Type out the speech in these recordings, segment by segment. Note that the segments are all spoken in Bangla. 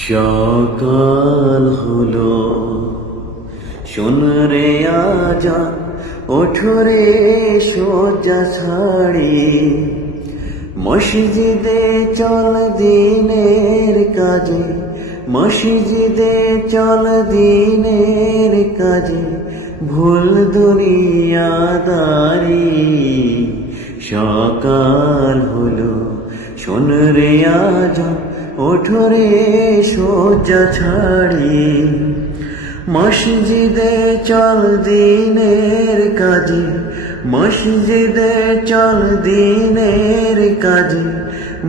সকাল হলো, শোন রে আজান, ওঠো রে শয্যা ছাড়ি, মসজিদে চল দিনের কাজে, মসজিদে চল দিনের কাজে, ভুল দুনিয়াদারি। সকাল হলো, শোন রে আজান, ওঠো রে শয্যা ছাড়ি, মসজিদে চল দিনের কাজে, মসজিদে চল দিনের কাজে,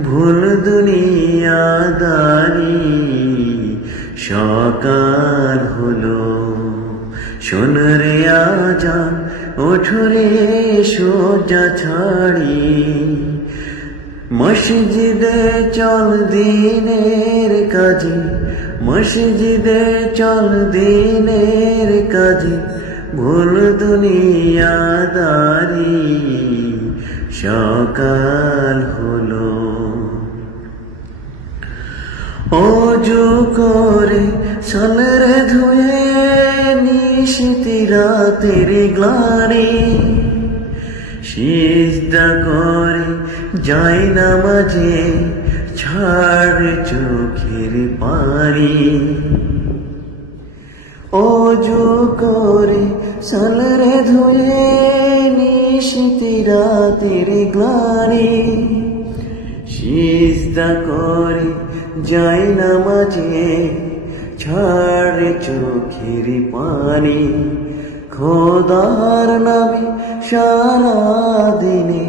ভুল দুনিয়াদারি। সকাল হলো, শোন রে আজান, ওঠো রে শয্যা ছাড়ি, মসজিদে চল দিনের কাজে, মসজিদে চল দিনের কাজে, ভুল দুনিয়াদারি। সকাল হলো, ওযু করে সালরে ধুয়ে নিশিতি রাতের গ্লানি, সিজদা করে যাই নামাজে, ছাড় চোখের পানি। ওযু করে সালরে ধুয়ে নিশিতি রাতের গ্লানি, সিজদা করে যাই নামাজে, ছাড় চোখের পানি। খোদার নামে সারা দিনে,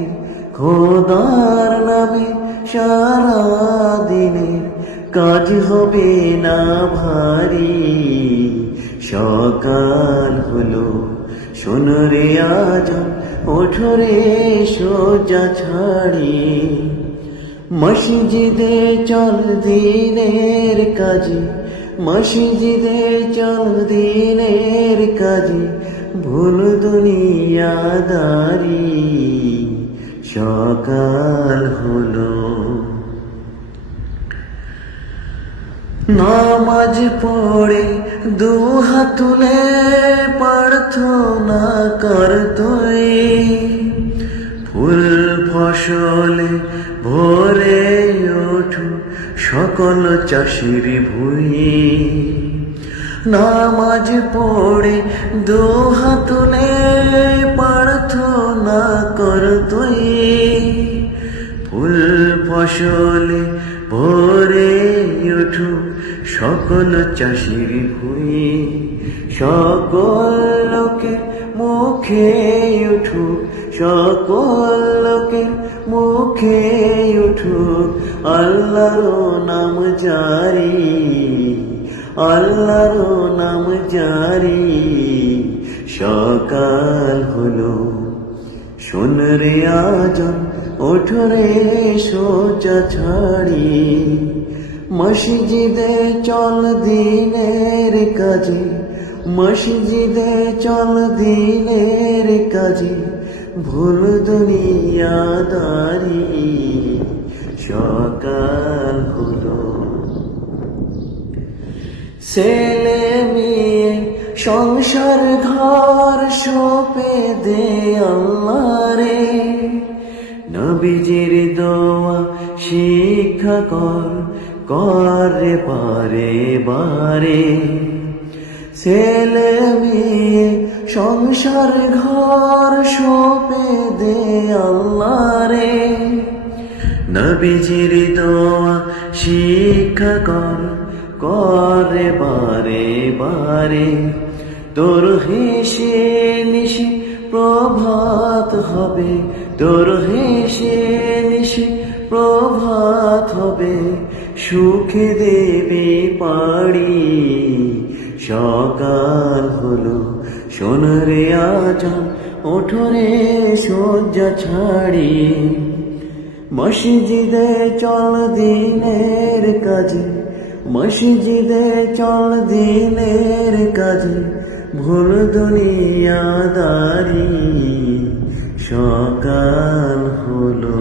খোদার নামে সারা দিনে, কাজ হবে না ভারী। সকাল হলো, শোন রে আজান, ওঠো রে শয্যা ছাড়ি, মসজিদে চল দিনের কাজে, মসজিদে চল দিনের কাজে, ভুল দুনিয়াদারি। সকাল হলো, নামাজ পড়ে দুহাত তুলে প্রার্থনা কর তুই, ফুল ফসলে ভরে ওঠো সকল চাষির ভুঁই। নামাজ পড়ে দুহাত তুলে প্রার্থনা কর তুই, ফুল ফসলে ভরে ওঠো সকল চাষির ভুঁই। সকল লোকের মুখে উঠুক, সকল লোকের মুখে উঠুক আল্লাহর নাম জারি, আল্লাহর নাম জারি। সকাল হলো, শোন রে আজান, ওঠো রে শয্যা ছাড়ি, মসজিদে চল দিনের কাজে, মসজিদে চল দিনের কাজে, ভুল দুনিয়াদারি। সকাল হলো, ছেলে মেয়ে সংসার ঘর সঁপে দে আল্লাহ রে, নবীজির দোয়া শিক্ষা কর, করে বারে বারে। ছেলে মেয়ে সংসার ঘর সঁপে দে আল্লাহ রে, নবীজির দোয়া শিক্ষা কর, করে বারে বারে। তোর হেসে নিশে প্রভাত হবে, তোর হেসে নিশে প্রভাত হবে, সুখে দেবে পাড়ি। সকাল হলো, শোন রে আজান, ওঠো রে শয্যা ছাড়ি, মসজিদে চল দিনের কাজে, মসজিদে চল দিনের কাজে, ভুল দুনিয়াদারি। সকাল হলো।